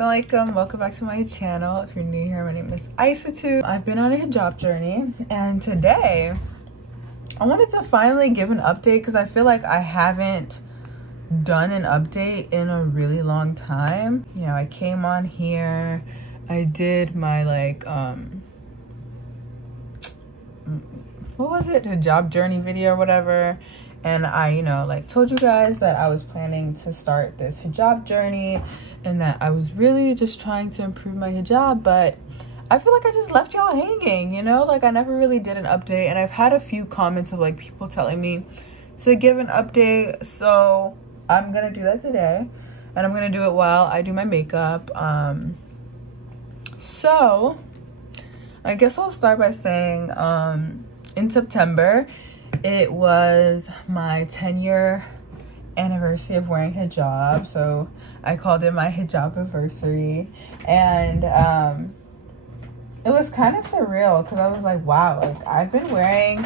Assalamualaikum, welcome back to my channel. If you're new here, my name is Isatu. I've been on a hijab journey, and today I wanted to finally give an update because I feel like I haven't done an update in a really long time. You know, I came on here, I did my what was it, hijab journey video or whatever, and I told you guys that I was planning to start this hijab journey and that I was really just trying to improve my hijab, but I feel like I just left y'all hanging, you know? Like, I never really did an update, and I've had a few comments of like people telling me to give an update, so I'm gonna do that today, and I'm gonna do it while I do my makeup. So I guess I'll start by saying in September it was my 10-year anniversary of wearing hijab, so I called it my hijab anniversary, and it was kind of surreal because I was like, wow, like I've been wearing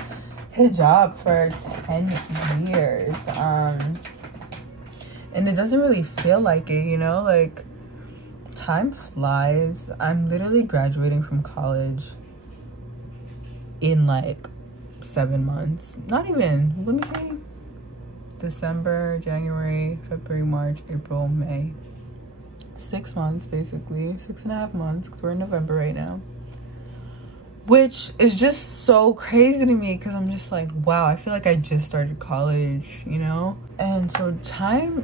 hijab for 10 years, and it doesn't really feel like it, you know? Like, time flies. I'm literally graduating from college in like 7 months. Not even, let me see, December, January, February, March, April, May. 6 months, basically. 6.5 months, because we're in November right now. Which is just so crazy to me because I'm just like, wow, I feel like I just started college, you know? And so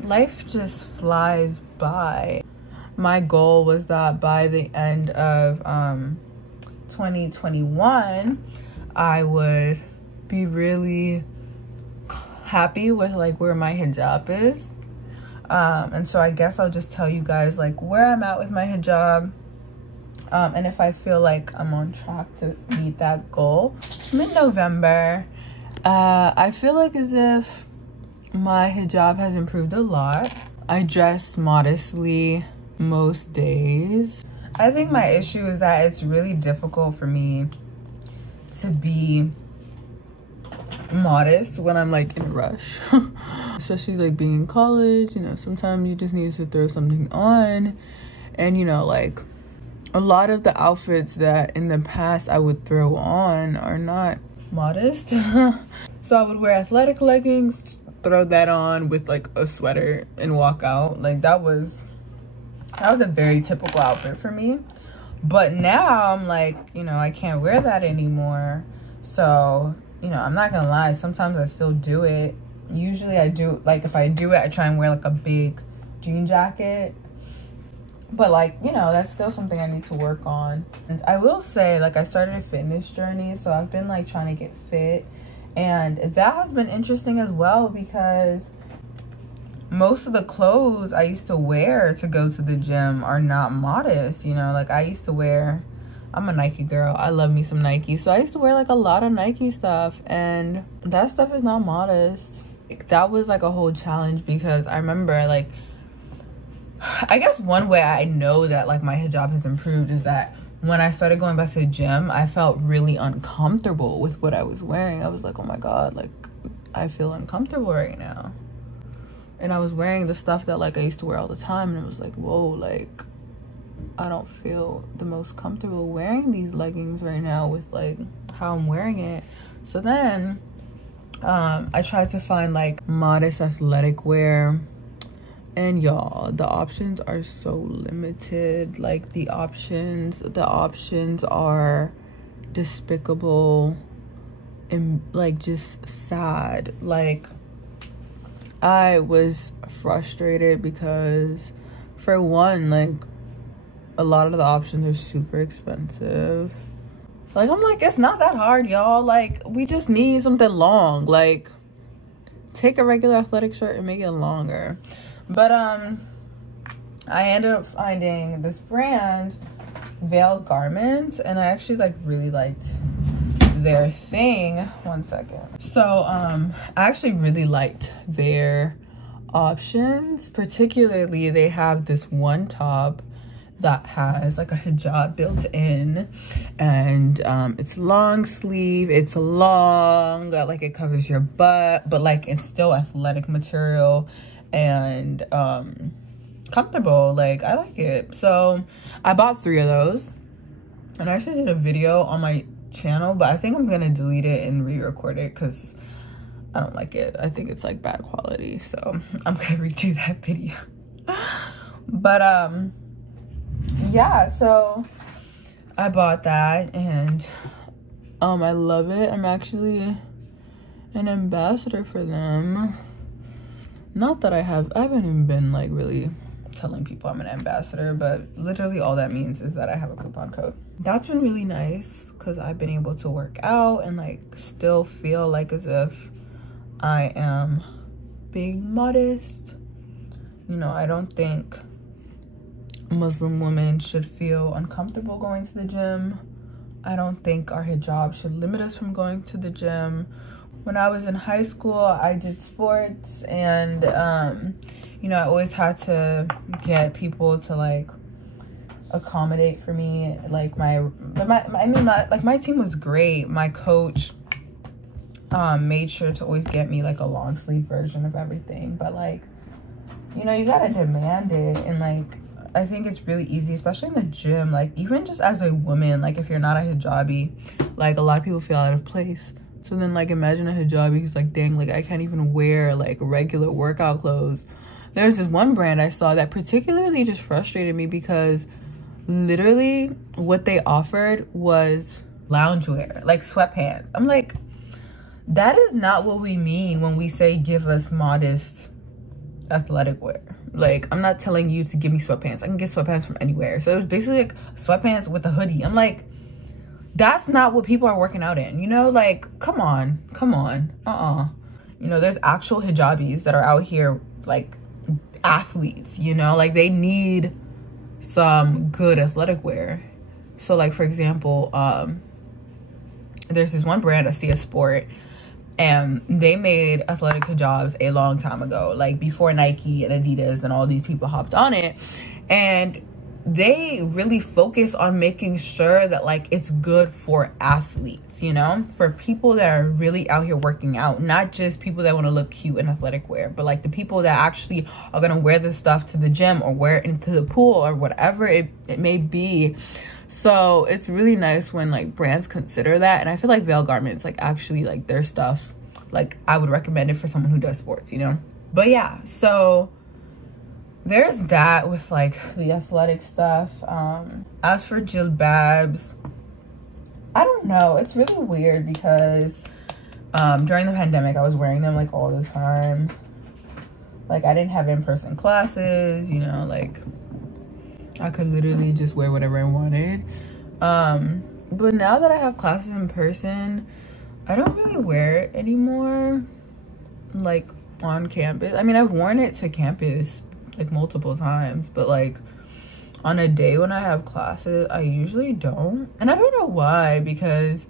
life just flies by. My goal was that by the end of 2021, I would be really happy with like where my hijab is. And so I guess I'll just tell you guys like where I'm at with my hijab. And if I feel like I'm on track to meet that goal. Mid-November, I feel like as if my hijab has improved a lot. I dress modestly most days. I think my issue is that it's really difficult for me to be modest when I'm like in a rush. Especially like being in college, you know, sometimes you just need to throw something on, and you know, like a lot of the outfits that in the past I would throw on are not modest. So I would wear athletic leggings, throw that on with like a sweater and walk out. Like that was a very typical outfit for me. But now I'm like, you know, I can't wear that anymore. So, you know, I'm not gonna lie, sometimes I still do it. Usually I do, like if I do it, I try and wear like a big jean jacket. But like, you know, that's still something I need to work on. And I will say, like, I started a fitness journey, so I've been like trying to get fit. And that has been interesting as well because most of the clothes I used to wear to go to the gym are not modest, you know? Like I used to wear, I'm a Nike girl, I love me some Nike, so I used to wear like a lot of Nike stuff, and that stuff is not modest. Like, that was like a whole challenge because I remember like, I guess one way I know that like my hijab has improved is that when I started going back to the gym, I felt really uncomfortable with what I was wearing. I was like, oh my God, like I feel uncomfortable right now. And I was wearing the stuff that like I used to wear all the time, and it was like, whoa, like I don't feel the most comfortable wearing these leggings right now with like how I'm wearing it. So then I tried to find like modest athletic wear, and y'all, the options are so limited. Like the options are despicable and like just sad. Like I was frustrated because for one, like a lot of the options are super expensive. Like I'm like, it's not that hard, y'all. Like we just need something long. Like take a regular athletic shirt and make it longer. But I ended up finding this brand, Veil Garments, and I actually like really liked their thing. One second. So I actually really liked their options. Particularly they have this one top that has like a hijab built in, and it's long sleeve, it's long, like it covers your butt, but like it's still athletic material, and comfortable. Like, I like it. So I bought 3 of those, and I actually did a video on my channel, but I think I'm gonna delete it and re-record it because I don't like it. I think it's like bad quality, so I'm gonna redo that video. But yeah, so I bought that, and I love it. I'm actually an ambassador for them. Not that I haven't even been like really telling people I'm an ambassador, but literally all that means is that I have a coupon code. That's been really nice because I've been able to work out and like still feel like as if I am being modest. You know, I don't think Muslim women should feel uncomfortable going to the gym. I don't think our hijab should limit us from going to the gym. When I was in high school, I did sports, and you know, I always had to get people to like accommodate for me. Like my team was great. My coach made sure to always get me like a long sleeve version of everything, but like, you know, you gotta demand it. And like, I think it's really easy, especially in the gym, like even just as a woman, like if you're not a hijabi, like a lot of people feel out of place. So then like imagine a hijabi who's like, dang, like I can't even wear like regular workout clothes. There's this one brand I saw that particularly just frustrated me because literally what they offered was loungewear, like sweatpants. I'm like, that is not what we mean when we say give us modest athletic wear. Like, I'm not telling you to give me sweatpants. I can get sweatpants from anywhere. So it was basically like sweatpants with a hoodie. I'm like, that's not what people are working out in, you know? Like, come on. You know, there's actual hijabis that are out here like athletes, you know? Like, they need some good athletic wear. So like, for example, there's this one brand, Asia Sport, and they made athletic hijabs a long time ago, like before Nike and Adidas and all these people hopped on it. And they really focus on making sure that like it's good for athletes, you know, for people that are really out here working out, not just people that want to look cute in athletic wear, but like the people that actually are going to wear this stuff to the gym or wear it into the pool or whatever it may be. So it's really nice when like brands consider that. And I feel like Veil Garments, like actually like their stuff, like I would recommend it for someone who does sports, you know? But yeah, so there's that with like the athletic stuff. As for jilbabs, I don't know. It's really weird because during the pandemic, I was wearing them like all the time. Like I didn't have in-person classes, you know, like I could literally just wear whatever I wanted. But now that I have classes in person, I don't really wear it anymore, like on campus. I mean, I've worn it to campus like multiple times, but like on a day when I have classes, I usually don't. And I don't know why, because,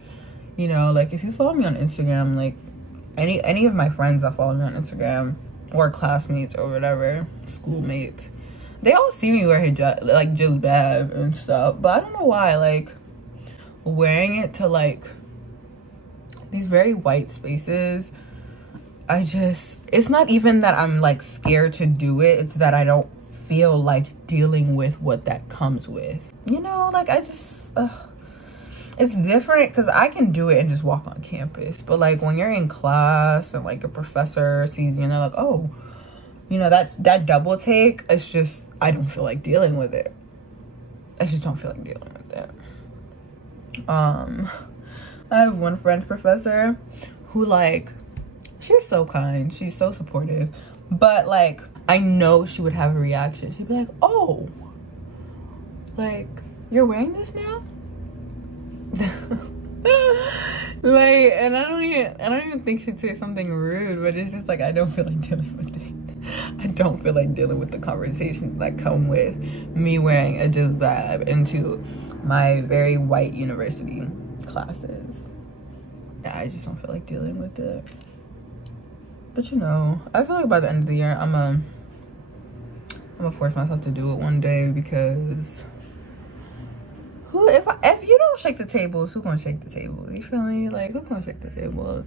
you know, like if you follow me on Instagram, like any of my friends that follow me on Instagram or classmates or whatever, schoolmates, they all see me wear hijab, like jilbab and stuff, but I don't know why, like wearing it to like these very white spaces, it's not even that I'm like scared to do it, it's that I don't feel like dealing with what that comes with, you know? Like I just it's different because I can do it and just walk on campus, but like when you're in class and like a professor sees you and they're like, oh, you know, that double take, it's just, I don't feel like dealing with it. I just don't feel like dealing with it. I have one French professor who like, she's so kind, she's so supportive, but like I know she would have a reaction. She'd be like, oh, like you're wearing this now? Like, and I don't even think she'd say something rude, but it's just like I don't feel like dealing with it. I don't feel like dealing with the conversations that come with me wearing a jilbab into my very white university classes. Yeah, I just don't feel like dealing with it. But you know, I feel like by the end of the year, I'm gonna force myself to do it one day, because if you don't shake the tables, who's gonna shake the tables? You feel me? Like, who's gonna shake the tables?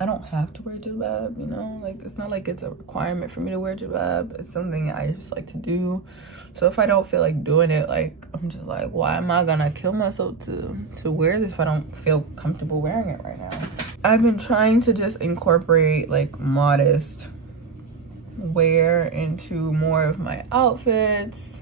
I don't have to wear jilbab, you know, like it's not like it's a requirement for me to wear jilbab. It's something I just like to do. So if I don't feel like doing it, like I'm just like, why am I gonna kill myself to wear this if I don't feel comfortable wearing it right now? I've been trying to just incorporate like modest wear into more of my outfits.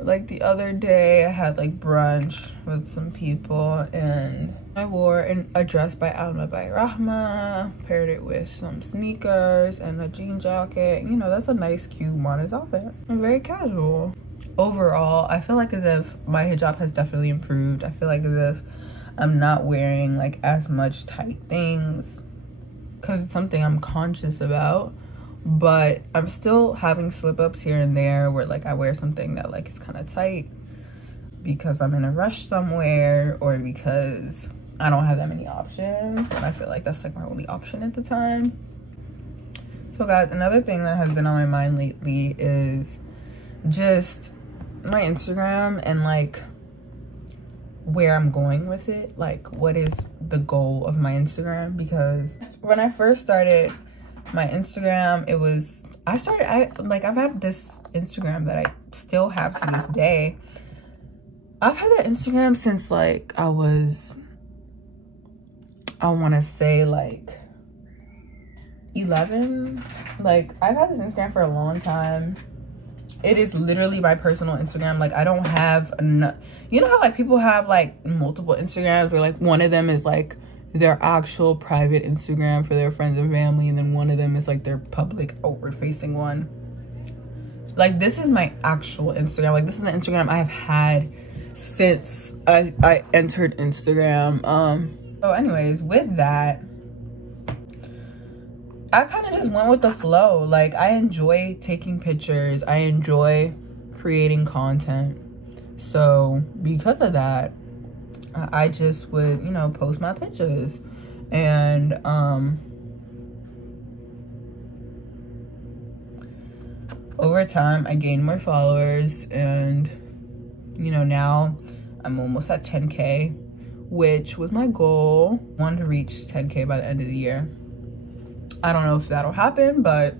Like the other day I had like brunch with some people and I wore a dress by Alma by Rahma, paired it with some sneakers and a jean jacket. You know, that's a nice, cute, modest outfit and very casual. Overall, I feel like as if my hijab has definitely improved. I feel like as if I'm not wearing like as much tight things because it's something I'm conscious about. But I'm still having slip-ups here and there where like I wear something that like is kind of tight because I'm in a rush somewhere or because I don't have that many options and I feel like that's like my only option at the time. So guys, another thing that has been on my mind lately is just my Instagram and like where I'm going with it. Like what is the goal of my Instagram? Because when I first started my Instagram, I've had this Instagram that I still have to this day. I've had that Instagram since like I want to say like 11. Like I've had this Instagram for a long time. It is literally my personal Instagram. Like I don't have enough, you know how like people have like multiple Instagrams where like one of them is like their actual private Instagram for their friends and family, and then one of them is like their public outward facing one. Like this is my actual Instagram. Like this is the Instagram I have had since I entered Instagram. So anyways, with that, I kind of just went with the flow. Like I enjoy taking pictures, I enjoy creating content. So because of that, I just would, you know, post my pictures. And over time I gained more followers, and you know, now I'm almost at 10K, which was my goal. I wanted to reach 10K by the end of the year. I don't know if that'll happen, but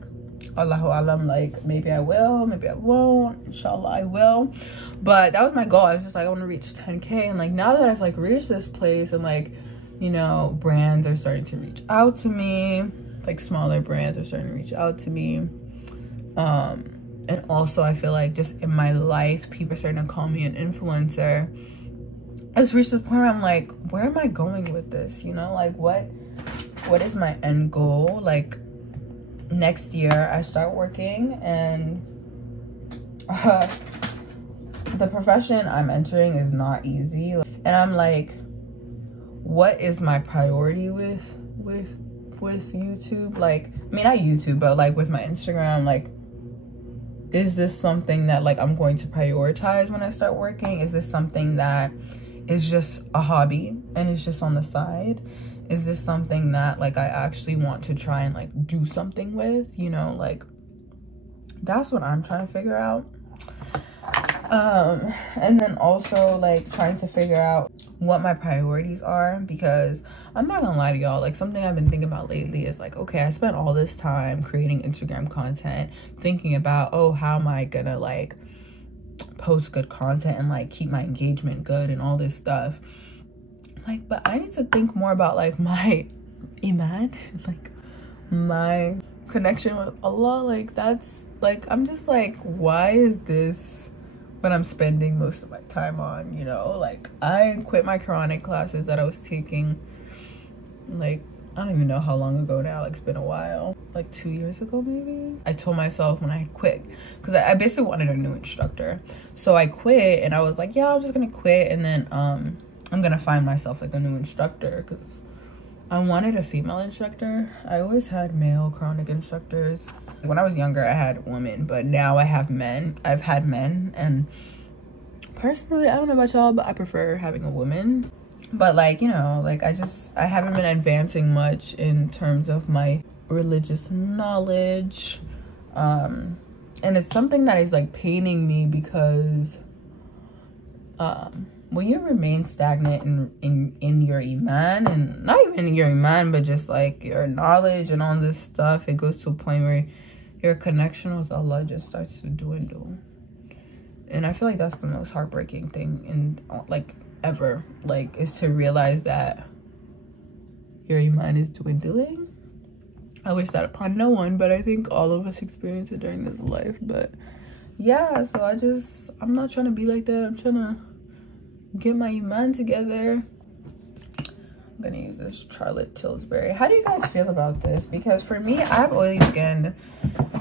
Allahu Alam, like maybe I will, maybe I won't. Inshallah I will. But that was my goal. I was just like, I want to reach 10K. And like now that I've like reached this place and like, you know, brands are starting to reach out to me, like smaller brands are starting to reach out to me. And also I feel like just in my life, people are starting to call me an influencer. I just reached this point where I'm like, where am I going with this? You know, like what is my end goal? Like next year I start working, and the profession I'm entering is not easy. And I'm like, what is my priority with YouTube? Like, I mean, not YouTube, but like with my Instagram, like, is this something that like I'm going to prioritize when I start working? Is this something that is just a hobby and it's just on the side? Is this something that like I actually want to try and like do something with, you know? Like that's what I'm trying to figure out. And then also like trying to figure out what my priorities are, because I'm not gonna lie to y'all, like something I've been thinking about lately is like, okay, I spent all this time creating Instagram content, thinking about, oh, how am I gonna like post good content and like keep my engagement good and all this stuff. Like, but I need to think more about like my iman, like my connection with Allah. Like that's like, I'm just like, why is this what I'm spending most of my time on, you know? Like I quit my Quranic classes that I was taking, like I don't even know how long ago now. Like it's been a while, like 2 years ago maybe. I told myself when I quit, because I basically wanted a new instructor, so I quit and I was like, yeah, I'm just gonna quit, and then I'm gonna find myself like a new instructor, because I wanted a female instructor. I always had male Quranic instructors. When I was younger I had women, but now I have men. I've had men, and personally I don't know about y'all, but I prefer having a woman. But like, you know, like I haven't been advancing much in terms of my religious knowledge, and it's something that is like paining me, because when you remain stagnant in your iman, and not even your iman, but just like your knowledge and all this stuff, it goes to a point where your connection with Allah just starts to dwindle. And I feel like that's the most heartbreaking thing in like ever, like, is to realize that your iman is dwindling. I wish that upon no one, but I think all of us experience it during this life. But yeah, so I'm not trying to be like that. I'm trying to get my iman together. I'm gonna use this Charlotte Tilbury. How do you guys feel about this? Because for me, I have oily skin,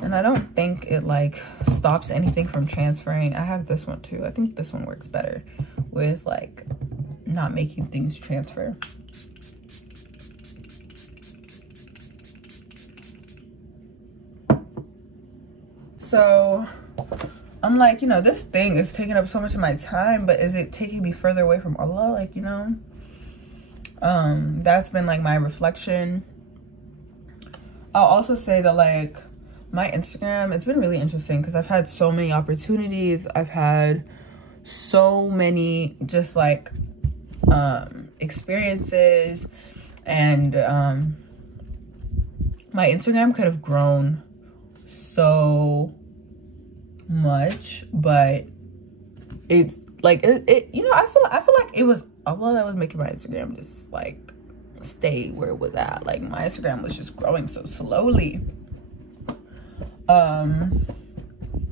and I don't think it like stops anything from transferring. I have this one too. I think this one works better with like not making things transfer. So I'm like, you know, this thing is taking up so much of my time, but is it taking me further away from Allah? Like, you know, that's been like my reflection. I'll also say that like my Instagram, it's been really interesting because I've had so many opportunities. I've had so many just like experiences, and my Instagram could have grown so much, but it's like it you know, I feel like it was Allah that was making my Instagram just like stay where it was at. Like my Instagram was just growing so slowly.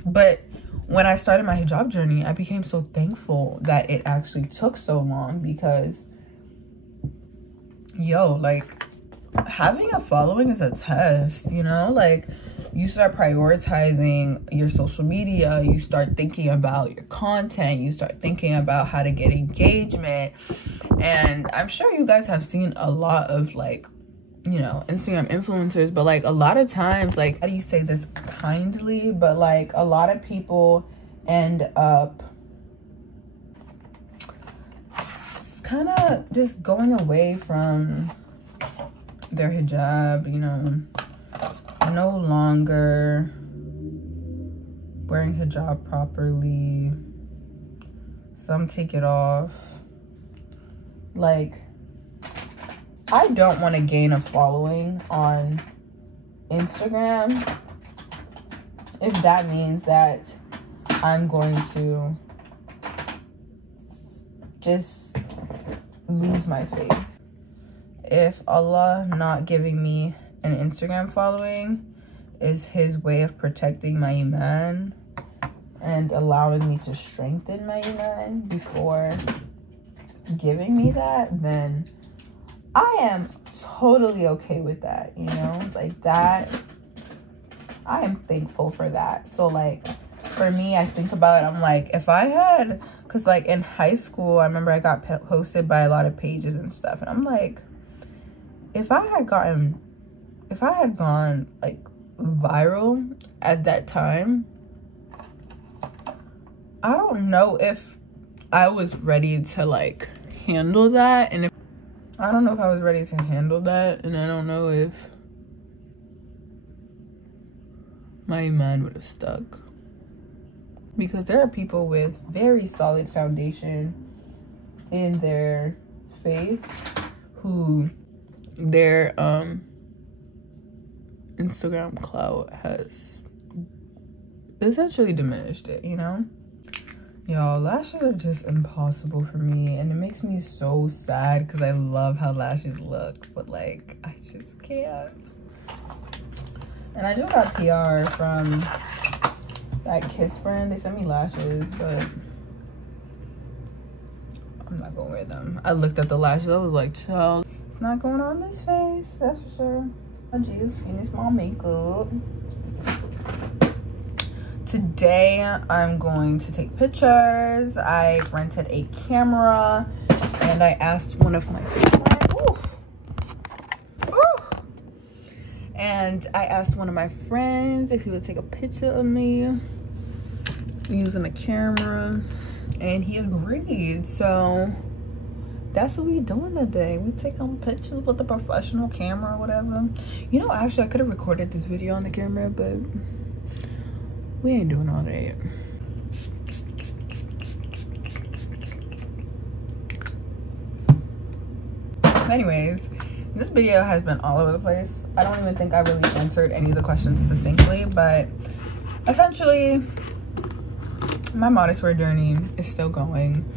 But when I started my hijab journey, I became so thankful that it actually took so long, because yo, like having a following is a test, you know? Like you start prioritizing your social media, you start thinking about your content, you start thinking about how to get engagement. And I'm sure you guys have seen a lot of like, you know, Instagram influencers, but like a lot of times, like, how do you say this kindly, but like a lot of people end up kind of just going away from their hijab, you know, no longer wearing hijab properly. Some take it off. Like, I don't want to gain a following on Instagram if that means that I'm going to just lose my faith. If Allah not giving me an Instagram following is his way of protecting my iman and allowing me to strengthen my iman before giving me that, then I am totally okay with that, you know? Like that, I am thankful for that. So like for me, I think about it, I'm like, if I had, because like in high school, I remember I got posted by a lot of pages and stuff, and I'm like, if I had gone like viral at that time, I don't know if I was ready to like handle that, and I don't know if I was ready to handle that, and I don't know if my iman would have stuck, because there are people with very solid foundation in their faith who their Instagram clout has essentially diminished it, you know? Y'all, lashes are just impossible for me, and it makes me so sad because I love how lashes look, but like I just can't. And I just got PR from that Kiss brand. They sent me lashes, but I'm not gonna wear them. I looked at the lashes, I was like, child, it's not going on this face, that's for sure. I just finished my makeup. Today I'm going to take pictures. I rented a camera, and I asked one of my friends, and I asked one of my friends if he would take a picture of me using a camera, and he agreed. So that's what we doing today. We taking pictures with a professional camera or whatever. You know, actually I could have recorded this video on the camera, but we ain't doing all that yet. Anyways, this video has been all over the place. I don't even think I really answered any of the questions succinctly, but essentially my modest wear journey is still going.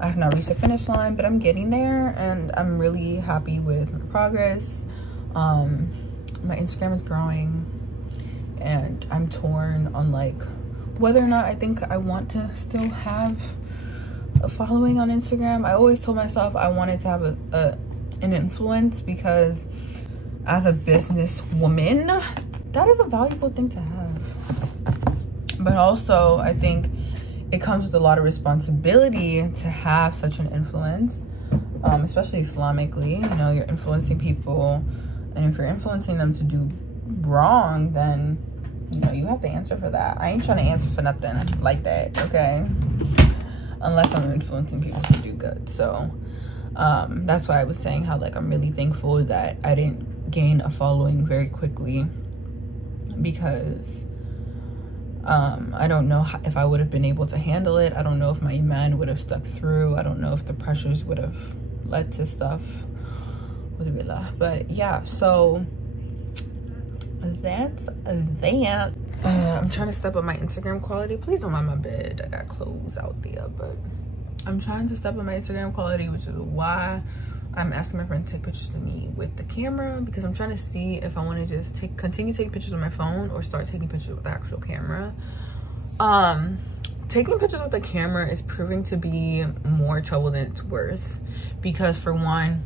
I have not reached the finish line, but I'm getting there, and I'm really happy with my progress. My Instagram is growing, and I'm torn on like whether or not I think I want to still have a following on Instagram. I always told myself I wanted to have an influence, because as a business woman, that is a valuable thing to have. But also, I think it comes with a lot of responsibility to have such an influence, especially Islamically. You know, you're influencing people, and if you're influencing them to do wrong, then, you know, you have to answer for that. I ain't trying to answer for nothing like that, okay? Unless I'm influencing people to do good. So that's why I was saying how, like, I'm really thankful that I didn't gain a following very quickly, because I don't know if I would have been able to handle it. I don't know if my iman would have stuck through. I don't know if the pressures would have led to stuff. But yeah, so that's that. I'm trying to step up my Instagram quality. Please don't mind my bed. I got clothes out there, but I'm trying to step up my Instagram quality, which is why I'm asking my friend to take pictures of me with the camera, because I'm trying to see if I want to just continue taking pictures with my phone or start taking pictures with the actual camera. Taking pictures with the camera is proving to be more trouble than it's worth, because for one,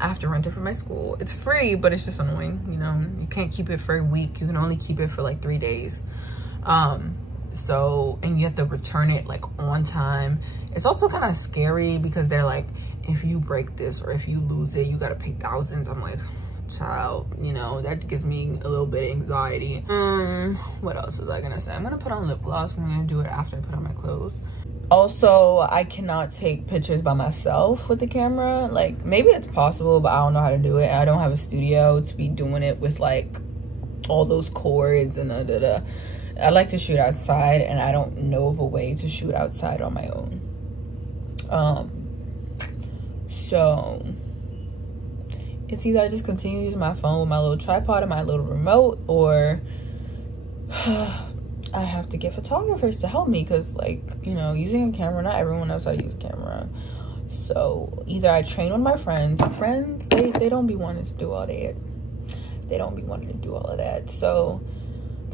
I have to rent it from my school. It's free, but it's just annoying, you know. You can't keep it for a week. You can only keep it for like 3 days. So, and you have to return it like on time. It's also kind of scary, because they're like, if you break this or if you lose it, you gotta pay thousands. I'm like, child, you know, that gives me a little bit of anxiety. What else was I gonna say? I'm gonna put on lip gloss. I'm gonna do it after I put on my clothes. Also, I cannot take pictures by myself with the camera. Like, maybe it's possible, but I don't know how to do it. I don't have a studio to be doing it with like all those cords and I like to shoot outside, and I don't know of a way to shoot outside on my own. So it's either I just continue using my phone with my little tripod and my little remote, or I have to get photographers to help me, because, like, you know, using a camera, not everyone knows how to use a camera. So either I train with my friends. They don't be wanting to do all that. They don't be wanting to do all of that. So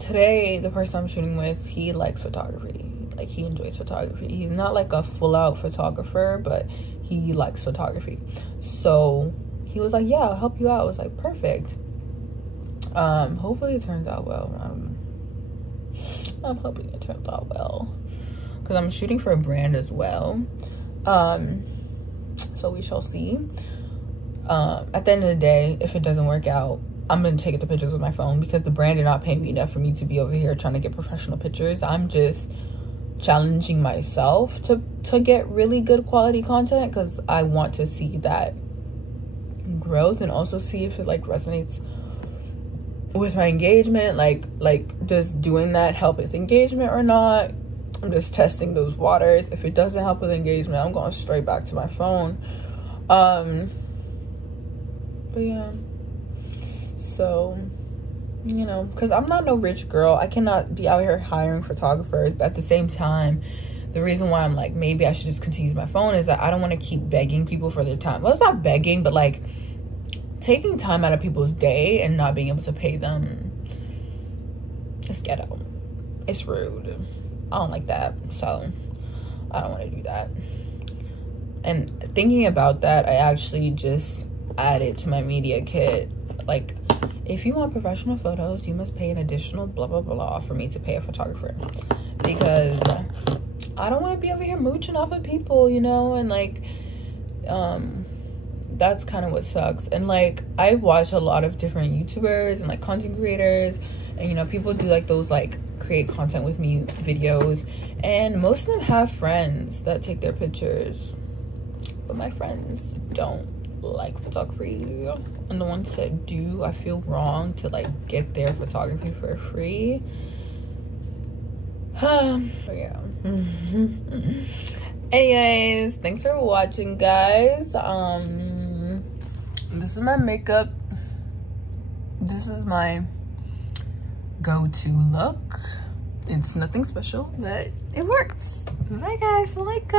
today, the person I'm shooting with, he likes photography. Like, he enjoys photography. He's not like a full-out photographer, but he likes photography. So he was like, yeah, I'll help you out. I was like, perfect. Hopefully it turns out well. I'm hoping it turns out well, because I'm shooting for a brand as well. So we shall see. At the end of the day, if it doesn't work out, I'm gonna take the pictures with my phone, because the brand did not pay me enough for me to be over here trying to get professional pictures. I'm just challenging myself to get really good quality content, because I want to see that growth, and also see if it like resonates with my engagement. Like does doing that help with engagement or not? I'm just testing those waters. If it doesn't help with engagement, I'm going straight back to my phone. But yeah, so, you know, because I'm not no rich girl. I cannot be out here hiring photographers. But at the same time, the reason why I'm like, maybe I should just continue my phone, is that I don't want to keep begging people for their time. Well, it's not begging, but like taking time out of people's day and not being able to pay them. It's ghetto. It's rude. I don't like that. So I don't want to do that. And thinking about that, I actually just added to my media kit, like, if you want professional photos, you must pay an additional blah blah blah for me to pay a photographer, because I don't want to be over here mooching off of people, you know. And like that's kind of what sucks. And like, I watch a lot of different YouTubers and like content creators, and you know, people do like those like create content with me videos, and most of them have friends that take their pictures, but my friends don't like photography, and the ones that do, I feel wrong to like get their photography for free. So yeah. Anyways, thanks for watching, guys. this is my makeup. This is my go-to look. It's nothing special, but it works. Bye guys, like